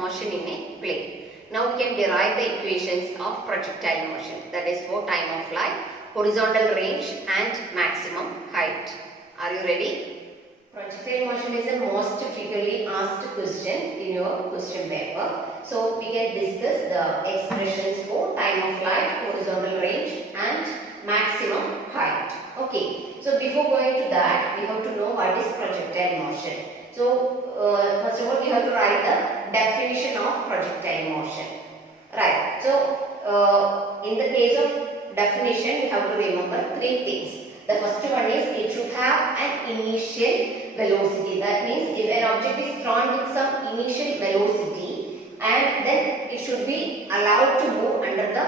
motion in a plane. Now we can derive the equations of projectile motion, that is for time of flight, horizontal range and maximum height. Are you ready? Projectile motion is the most frequently asked question in your question paper. So we can discuss the expressions for time of flight, horizontal range and maximum height. Okay, so before going to that, we have to know what is projectile motion. So first of all, we have to write the definition of projectile motion. Right. So in the case of definition, we have to remember three things. The first one is it should have an initial velocity. That means if an object is thrown with some initial velocity, and then it should be allowed to move under the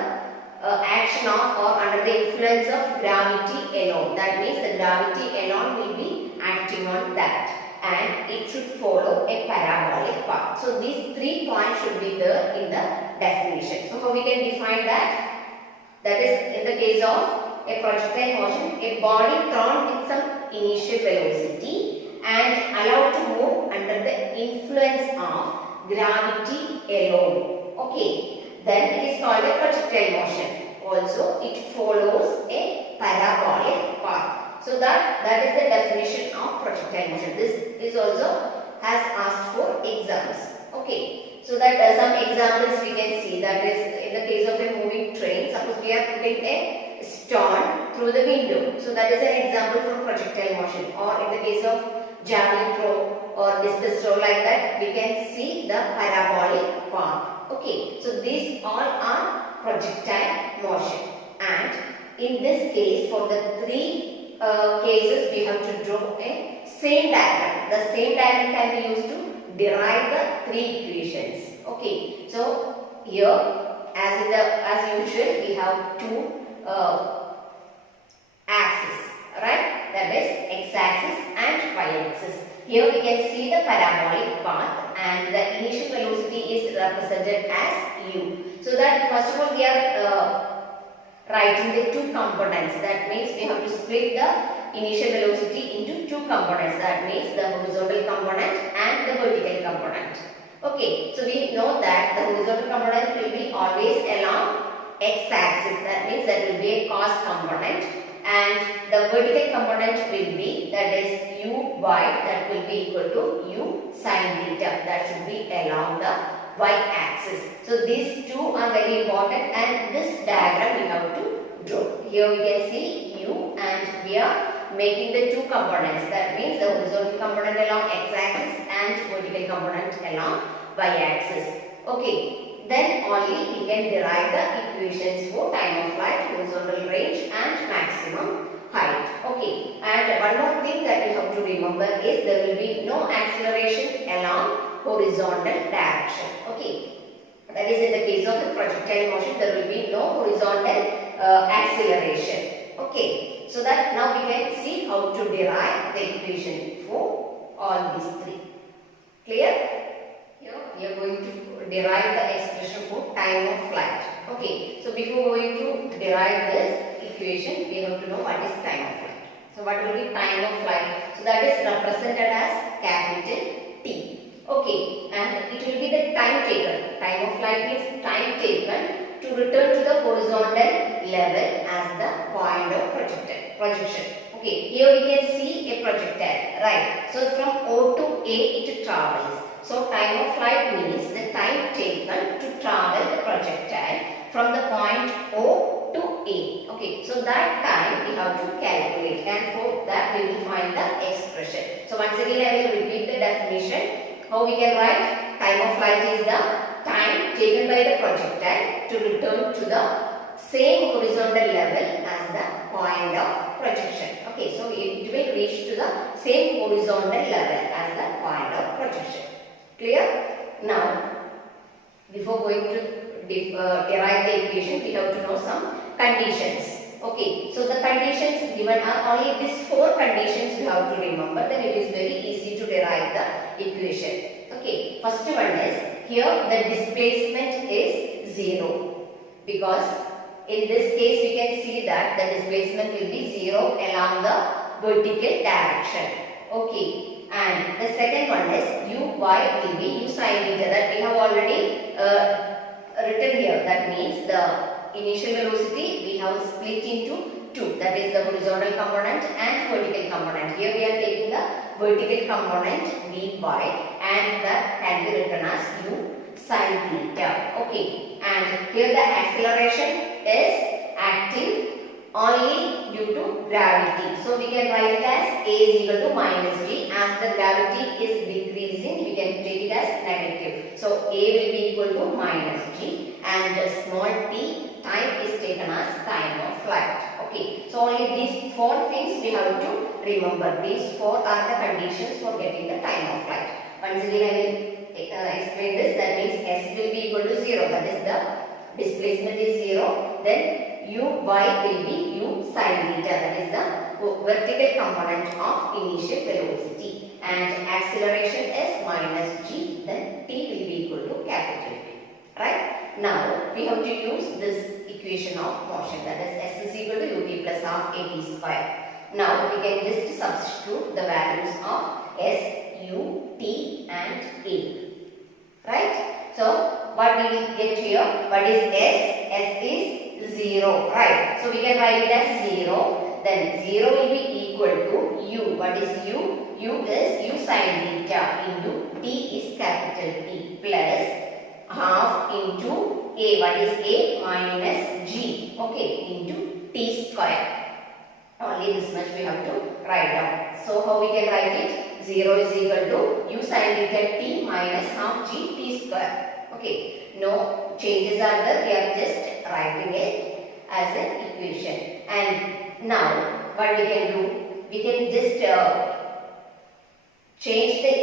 action of or under the influence of gravity alone. That means the gravity alone will be acting on that, and it should follow a parabolic path. So these 3 points should be there in the definition. So how we can define that? That is, in the case of a projectile motion, a body thrown with some initial velocity and allowed to move under the influence of gravity alone. Okay, then it is called a projectile motion. Also, it follows a parabolic path. So that is the definition of projectile motion. This is also has asked for exams. Okay, so that some examples we can see. That is, in the case of a moving train, suppose we are putting a stone through the window. So that is an example for projectile motion. Or in the case of javelin throw or discus throw, like that, we can see the parabolic path. Okay, so these all are projectile motion. And in this case, for the 3 cases, we have to draw a same diagram. The same diagram can be used to derive the 3 equations. Okay, so here as usual we have 2 axis, right? That is x-axis and y-axis. Here we can see the parabolic path and the initial velocity is represented as u. So that first of all we are writing the 2 components. That means we have to split the initial velocity into 2 components. That means the horizontal component and the vertical component. Okay, so we know that the horizontal component will be always along x-axis. That means there will be a cos component, and the vertical component will be, that is uy, that will be equal to u sin theta. That should be along the y-axis. So these 2 are very important, and this diagram we have to draw. Here we can see u, and we are making the 2 components. That means the horizontal component along x-axis and vertical component along y-axis. Okay. Then only we can derive the equations for time of flight, horizontal range and maximum height. Okay, and one more thing that we have to remember is there will be no acceleration along horizontal direction. Okay, that is in the case of the projectile motion, there will be no horizontal acceleration. Okay, so that now we can see how to derive the equation for all these 3. Clear? Here we are going to derive the expression for time of flight. Okay, so before going to derive this equation, we have to know what is time of flight. So what will be time of flight? So that is represented as capital T. Okay, and it will be the time taken. Time of flight means time taken to return to the horizontal level as the point of projection. Okay, here we can see a projectile, right? So from O to A it travels. So time of flight means the time taken to travel the projectile from the point O to A. Okay, so that time we have to calculate, and for that we will find the expression. So once again I will repeat the definition. How we can write? Time of flight is the time taken by the projectile to return to the same horizontal level as the point of projection. Okay, so it will reach to the same horizontal level as the point of projection. Clear? Now, before going to derive the equation, we have to know some conditions. Okay, so the conditions given are only these 4 conditions you have to remember. Then it is very easy to derive the equation. Okay, first one is, here the displacement is 0, because in this case we can see that the displacement will be 0 along the vertical direction. Okay, And the second one is uy will be u sin theta, that we have already written here. That means the initial velocity we have split into two, that is the horizontal component and vertical component. Here we are taking the vertical component vy, and that can be written as u sin theta. Okay, and here the acceleration is acting only due to gravity. So we can write it as a is equal to minus g. As the gravity is decreasing, we can take it as negative. So a will be equal to minus g, and the small t time is taken as time of flight. Okay, so only these four things we have to remember. These four are the conditions for getting the time of flight. Once again I will explain this. That means s will be equal to 0, that is the displacement is 0. Then uy will be u sin theta, that is the vertical component of initial velocity, and acceleration is minus g, then t will be equal to capital T. Right? Now we have to use this equation of motion, that is s is equal to ut plus half at square. Now we can just substitute the values of s, u, t and a. Right? So what we will get here? What is s? S is 0, right? So we can write it as 0. Then 0 will be equal to u. What is u? U is u sin theta into t is capital T plus half into a. What is a? Minus g. Okay, into t square. Only this much we have to write down. So how we can write it? 0 is equal to u sin theta t minus half g t square. Okay, no changes are there. We are just writing it as an equation. And now what we can do? We can just change the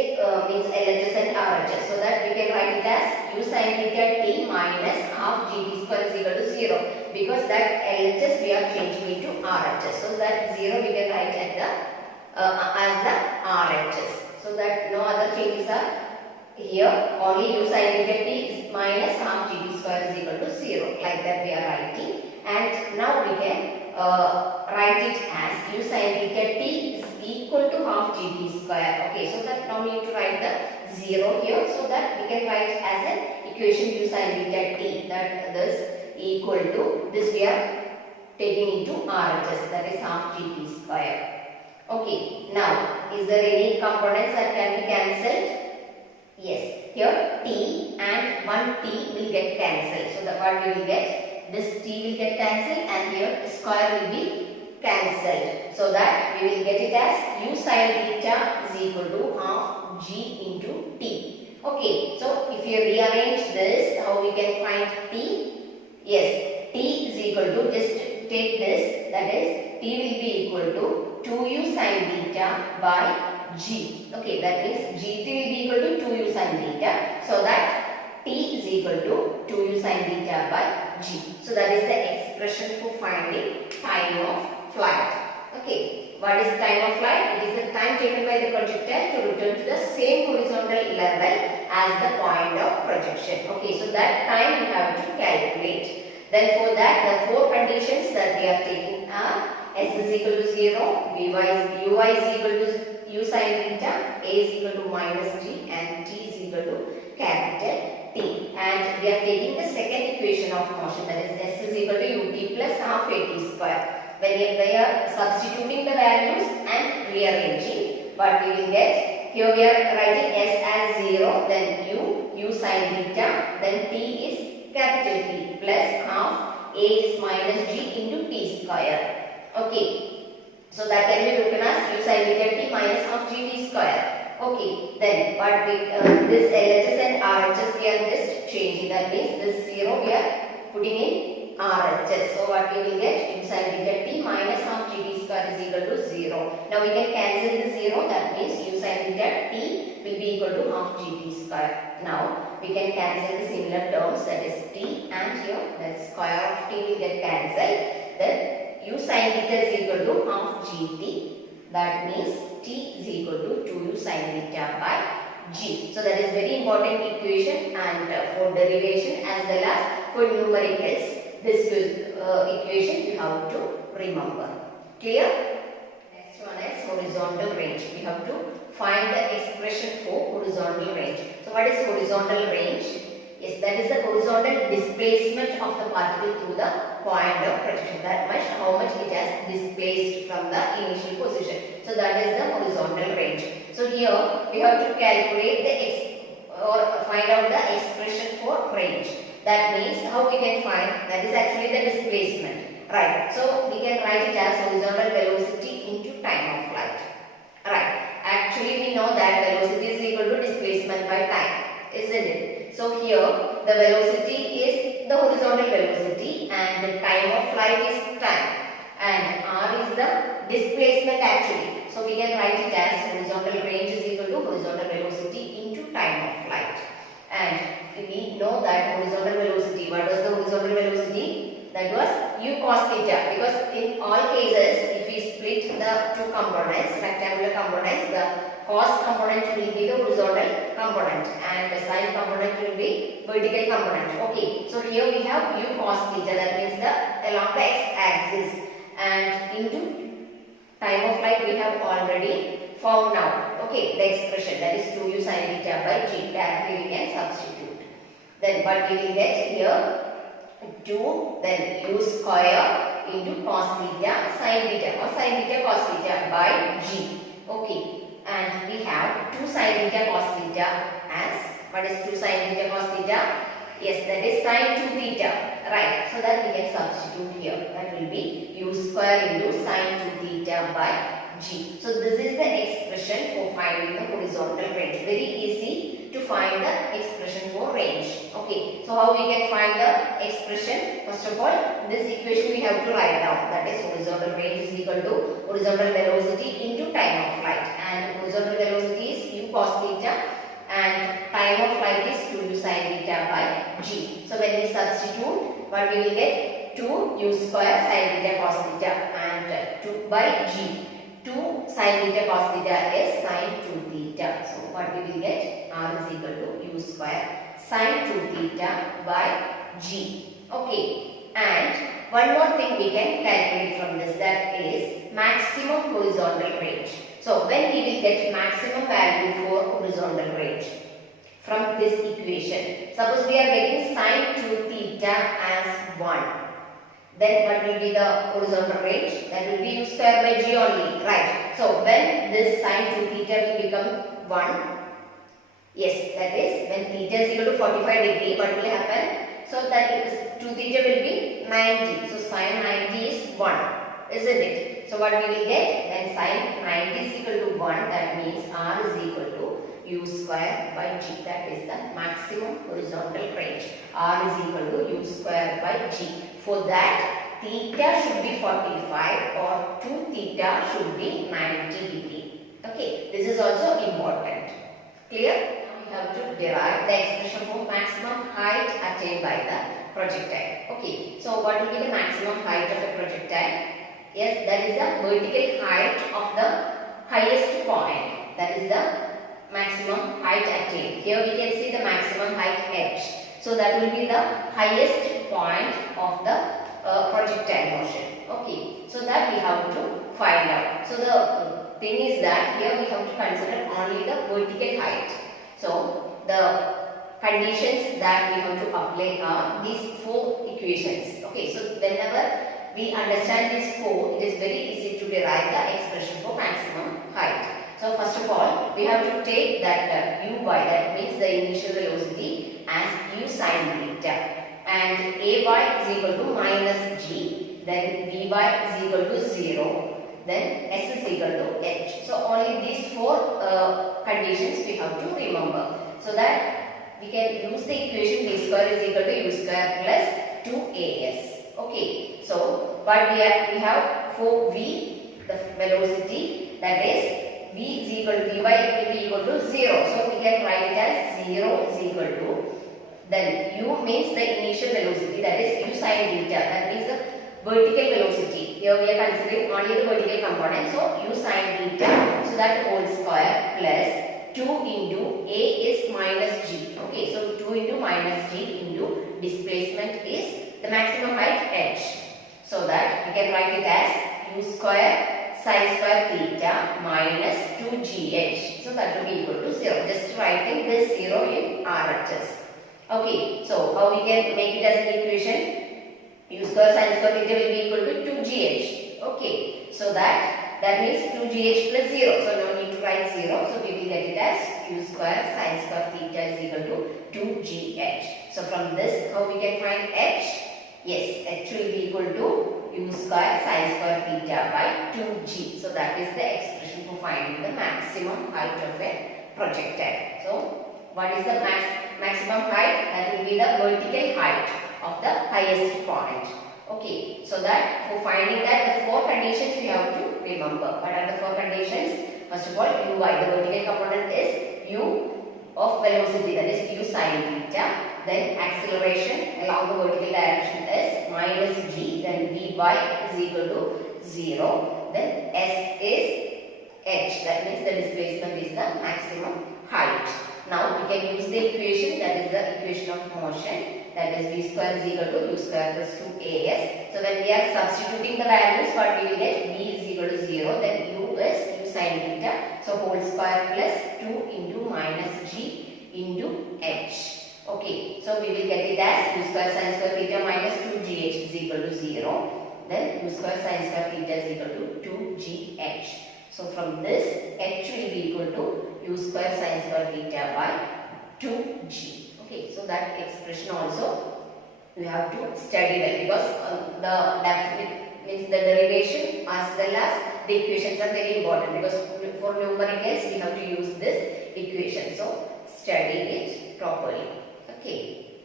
means LHS and RHS, so that we can write it as u sin theta t minus half gt square is equal to 0, because that LHS we are changing it to RHS. So that 0 we can write at the as the RHS, so that no other changes are here. Only u sin theta t is minus half gt square is equal to 0, like that we are writing. And now we can write it as u sin theta t is equal to half gt square. Okay, so that now we need to write the 0 here, so that we can write as an equation u sin theta t, that this equal to this we are taking into RHS, that is half gt square. Okay, now is there any components that can be cancelled? Yes, here t and 1 t will get cancelled. So the what we will get, this t will get cancelled, and here square will be cancelled. So that we will get it as u sin theta is equal to half g into t. Okay, so if you rearrange this, how we can find t? Yes, t is equal to, just take this, that is t will be equal to 2u sin theta by g. Okay, that means gt will be equal to 2u sin theta, so that t is equal to 2u sin theta by g. So that is the expression for finding time of flight. Okay, what is time of flight? It is the time taken by the projectile to return to the same horizontal level as the point of projection. Okay, so that time we have to calculate. Then for that, the four conditions that we are taking are s is equal to 0, uy is equal to u sin theta, a is equal to minus g, and t is equal to capital T. And we are taking the second equation of motion, that is s is equal to ut plus half at square. When we are substituting the values and rearranging, what we will get? Here we are writing s as 0, then u sin theta, then t is capital T plus half a is minus g into t square. Okay, so that can be written as u sin theta t minus half gt square. Okay, then what we this LHS and RHS we are just changing. That means this 0 we are putting in RHS. So what we will get? U sin theta t minus half gt square is equal to 0. Now we can cancel the 0. That means u sin theta t will be equal to half gt square. Now we can cancel the similar terms, that is t, and here the square of t will get cancelled. Then u sin theta is equal to half gt. That means t is equal to 2u sin theta by g. So that is very important equation, and for derivation as well as for numericals, this equation you have to remember. Clear? Next one is horizontal range. We have to find the expression for horizontal range. So what is horizontal range? Yes, that is the horizontal displacement of the particle through the point of projection. That much, how much it has displaced from the initial position. So that is the horizontal range. So here we have to calculate or find out the expression for range. That means how we can find, that is actually the displacement. Right. So we can write it as horizontal velocity into time of flight. Right. Actually we know that velocity is equal to displacement by time, isn't it? So here the velocity is the horizontal velocity and the time of flight is time, and r is the displacement actually. So we can write it as horizontal range is equal to horizontal velocity into time of flight. And we know that horizontal velocity, what was the horizontal velocity? That was u cos theta, because in all cases if we split the two components, rectangular components, the cos component will be the horizontal component and the sine component will be vertical component. Okay, so here we have u cos theta, that means the along the x-axis, and into time of flight we have already found now. Okay, the expression that is 2u sin theta by g, directly we can substitute. Then what we will get here, 2 then u square into cos theta sin theta or sin theta cos theta by g. Okay, and we have 2 sin theta cos theta as, what is 2 sin theta cos theta? Yes, that is sin 2 theta, right? So that we can substitute here. That will be u square into sin 2 theta by g. So this is the expression for finding the horizontal range. Very easy to find the expression for range. Okay, so how we can find the expression? First of all, this equation we have to write down. That is horizontal range is equal to horizontal velocity into time of flight, and horizontal velocity is u cos theta and time of flight is 2u sin theta by g. So when we substitute, what we will get? 2u square sin theta cos theta and 2 by g. 2 sin theta cos theta is sin 2 theta. So what we will get? R is equal to u square sin 2 theta by g. Okay, and one more thing we can calculate from this, that is maximum horizontal range. So when we will get maximum value for horizontal range from this equation, suppose we are getting sin 2 theta as 1. Then what will be the horizontal range? That will be u square by g only, right? So when this sin 2 theta will become 1, yes, that is when theta is equal to 45 degree, what will happen? So that is 2 theta will be 90. So sin 90 is 1, isn't it? So what we will get? When sin 90 is equal to 1, that means r is equal to u square by g. That is the maximum horizontal range. R is equal to u square by g. For that, theta should be 45 or 2 theta should be 90 degree. Okay, this is also important. Clear? We have to derive the expression for maximum height attained by the projectile. Okay, so what will be the maximum height of a projectile? Yes, that is the vertical height of the highest point. That is the maximum height attained. Here we can see the maximum height h. So that will be the highest point of the projectile motion. Okay, so that we have to find out. So the thing is that here we have to consider only the vertical height. So the conditions that we have to apply are these 4 equations. Okay, so whenever we understand these 4, it is very easy to derive the expression for maximum height. So first of all, we have to take that u by, that means the initial velocity, as u sin theta, and a y is equal to minus g, then b y is equal to 0, then s is equal to h. So only these 4 conditions we have to remember, so that we can use the equation v square is equal to u square plus 2as. Okay, so what we have for v, the velocity, that is v is equal to vy will be equal to 0. So we can write it as 0 is equal to, then u means the initial velocity, that is u sin theta, that means the vertical velocity. Here we are considering only the vertical component, so u sin theta, so that whole square plus 2 into a is minus g. Okay, so 2 into minus g into displacement is the maximum height h. So that we can write it as u square sine square theta minus 2gh. So that will be equal to 0. Just writing this 0 in RHS. Okay, so how we can make it as an equation? U square sine square theta will be equal to 2gh. Okay, so that means 2gh plus 0. So no need to write 0. So we will get it as u square sine square theta is equal to 2gh. So from this, how we can find h? Yes, h will be equal to u square sine square theta by 2g. So that is the expression for finding the maximum height of a projectile. So what is the maximum height? That will be the vertical height of the highest point. Okay, so that for finding that, the 4 conditions we have to remember. What are the 4 conditions? First of all, uy, the vertical component is u of velocity, that is u sine theta. Then acceleration along the vertical direction is minus g, then vy is equal to 0. Then s is h, that means the displacement is the maximum height. Now we can use the equation, that is the equation of motion, that is v square is equal to u square plus 2as. So when we are substituting the values, what we will get? V is equal to 0, then u is u sine theta, so whole square plus 2 into minus g into h. Okay, so we will get it as u square sine square theta minus 2gh is equal to 0, then u square sine square theta is equal to 2gh. So from this, h will be equal to u square sine square theta by 2g. Okay, so that expression also we have to study well, because the definite means the derivation as well as the equations are very important, because for numericals we have to use this equation. So study it properly. Okay.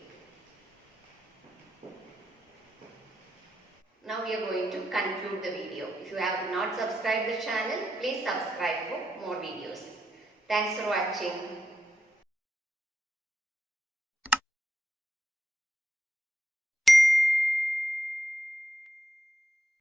Now we are going to conclude the video. If you have not subscribed the channel, please subscribe for more videos. Thanks for watching.